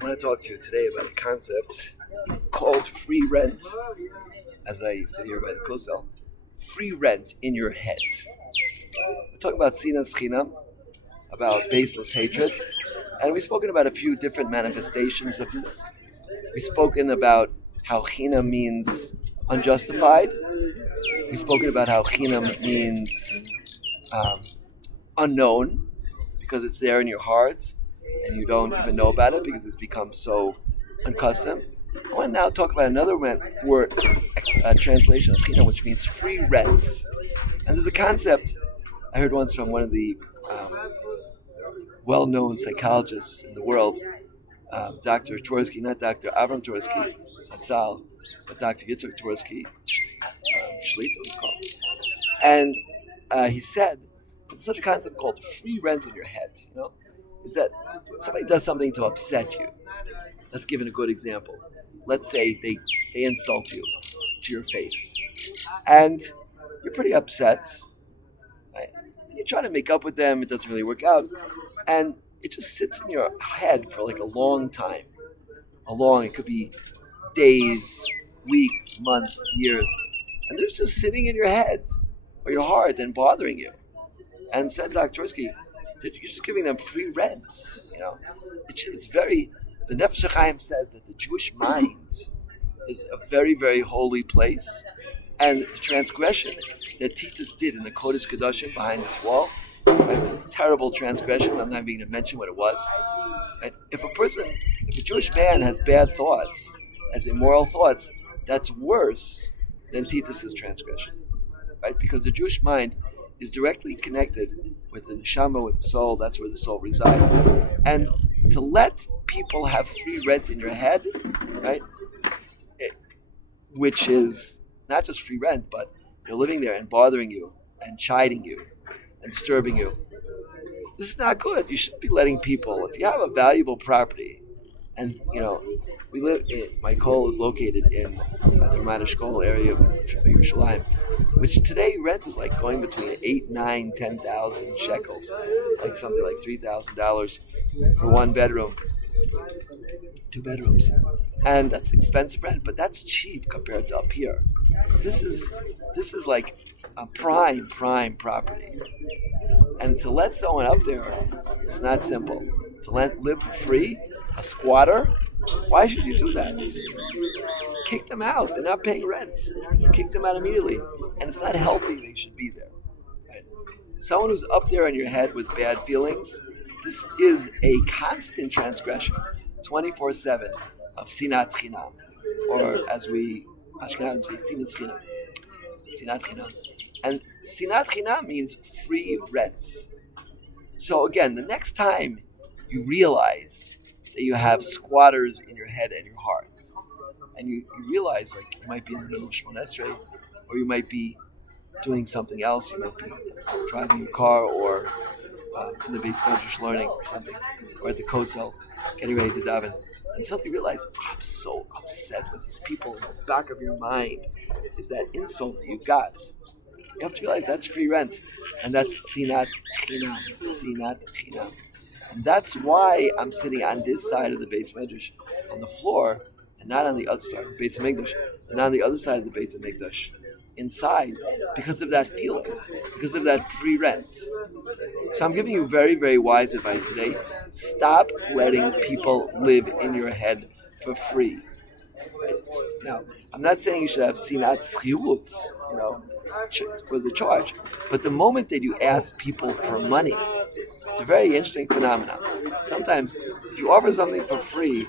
I want to talk to you today about a concept called free rent. As I sit here by the Kosel, free rent in your head. We're talking about sinas chinam, about baseless hatred, and we've spoken about a few different manifestations of this. We've spoken about how chinam means unjustified. We've spoken about how chinam means um, unknown because it's there in your heart and you don't even know about it because it's become so unaccustomed. I want to now talk about another word, translation of chinam, which means free rent. And there's a concept I heard once from one of the well-known psychologists in the world, Dr. Tversky, not Dr. Avram Tversky, Zatzal, but Dr. Yitzhak Tversky, Shlita, we call him. And he said, there's such a concept called free rent in your head, is that somebody does something to upset you. Let's give it a good example. Let's say they insult you to your face. And you're pretty upset, right? And you try to make up with them, it doesn't really work out. And it just sits in your head for like a long time. It could be days, weeks, months, years. And they're just sitting in your head or your heart and bothering you. And said Dr. Tversky, you're just giving them free rent. It's very. The Nefesh HaChaim says that the Jewish mind is a very, very holy place, and the transgression that Titus did in the Kodesh Kodashim behind this wall, a terrible transgression. I'm not even going to mention what it was. Right? If a Jewish man has bad thoughts, has immoral thoughts, that's worse than Titus's transgression, right? Because the Jewish mind is directly connected with the neshama, with the soul. That's where the soul resides. And to let people have free rent in your head, right, which is not just free rent, but they're living there and bothering you and chiding you and disturbing you. This is not good. You shouldn't be letting people, if you have a valuable property, and my call is located in the Ramat Eshkol area of Yerushalayim, which today rent is like going between 8, 9, 10,000 shekels, like something like $3,000 for one bedroom, 2 bedrooms, and that's expensive rent, but that's cheap compared to up here. This is like a prime property, and to let someone up there, it's not simple. To live for free, a squatter. Why should you do that? Kick them out. They're not paying rent. Kick them out immediately. And it's not healthy they should be there. Right? Someone who's up there in your head with bad feelings, this is a constant transgression, 24/7 of sinat chinam. Or as we Ashkenazim say, sinat chinam. Sinat chinam. And sinat chinam means free rent. So again, the next time you realize that you have squatters in your head and your heart, and you realize like you might be in the middle of Shemona Esrei, or you might be doing something else, you might be driving your car or in the Beis Medrash learning or something, or at the Kosel getting ready to daven, and suddenly you realize, I'm so upset with these people. In the back of your mind is that insult that you got. You have to realize that's free rent, and that's sinat chinam. And that's why I'm sitting on this side of the Beis Medrash, on the floor, and not on the other side of the Beis Hamikdash, and not on the other side of the Beit Hamikdash, inside, because of that feeling, because of that free rent. So I'm giving you very, very wise advice today. Stop letting people live in your head for free. Right? Now, I'm not saying you should have sinat schirut, with the charge, but the moment that you ask people for money, it's a very interesting phenomenon. Sometimes, if you offer something for free,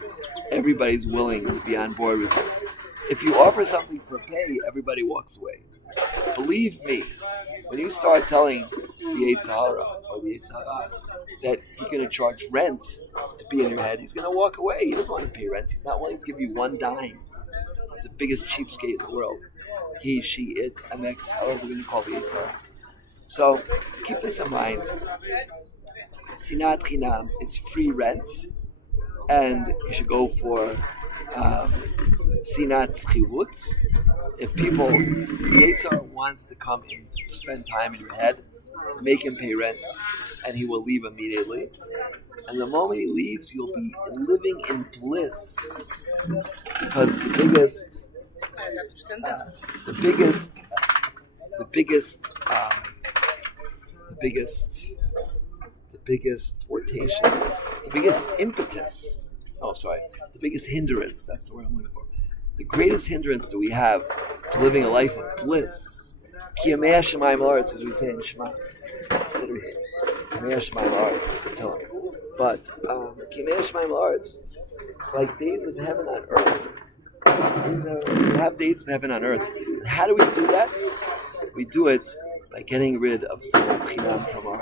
everybody's willing to be on board with you. If you offer something for pay, everybody walks away. Believe me, when you start telling the Yetzer Hara or the Yetzer Hara that he's going to charge rent to be in your head, he's going to walk away. He doesn't want to pay rent. He's not willing to give you one dime. He's the biggest cheapskate in the world. He, she, it, MX, however we're going to call the Yetzer Hara. So keep this in mind. Sinat chinam is free rent, and you should go for sinat schirut. If the Yetzer Hara wants to come and spend time in your head, make him pay rent. and he will leave immediately. And the moment he leaves, you'll be living in bliss, because the biggest, the biggest, the biggest, the biggest rotation, the biggest impetus. Oh, sorry, the biggest hindrance. That's the word I'm looking for. The greatest hindrance that we have to living a life of bliss. Kiyamei Shemayim La'aretz, as we say in Shema. Consider here. Kiyamei Shemayim La'aretz, is to tell him. But Kiyamei Shemayim La'aretz, like days of heaven on earth. We have days of heaven on earth. And how do we do that? We do it by getting rid of Sinat Chinam from our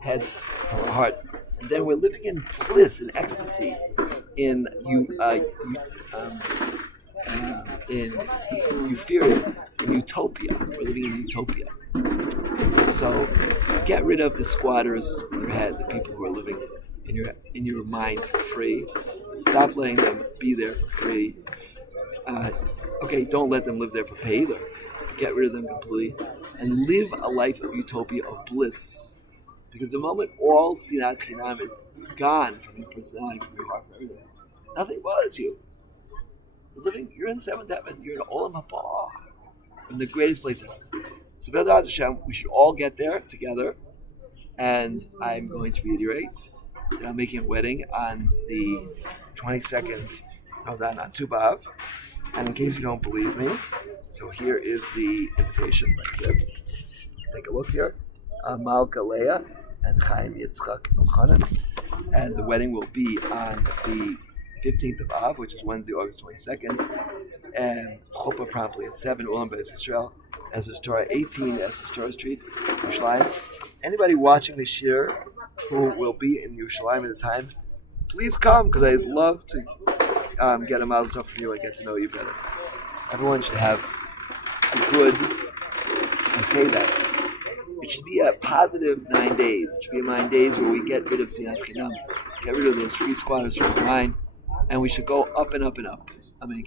head, from our heart. And then we're living in bliss, in ecstasy, in euphoria, in utopia. We're living in utopia. So get rid of the squatters in your head, the people who are living in your mind for free. Stop letting them be there for free. Don't let them live there for pay either. Get rid of them completely and live a life of utopia, of bliss. Because the moment all Sinat Chinam is gone from your personality, from your heart, from everything, nothing bothers you. You're in seventh heaven. You're in Olam Haba, in the greatest place ever. So, B'ezras Hashem, we should all get there together. And I'm going to reiterate that I'm making a wedding on the 22nd on Tu B'Av. And in case you don't believe me, so here is the invitation right here. Take a look here. Malka Leah and Chaim Yitzchak Elchanan. And the wedding will be on the 15th of Av, which is Wednesday, August 22nd. And Chuppah promptly at 7, Ulam Beis Yisrael, Ezra's Torah 18, Ezra's Torah Street, Yerushalayim. Anybody watching this year who will be in Yerushalayim at the time, please come, because I'd love to get a mazel tov from you and get to know you better. Everyone should have a good, and say that. It should be a positive 9 days. It should be 9 days where we get rid of Sinat Chinam, get rid of those free squatters from our mind, and we should go up and up and up. Amen.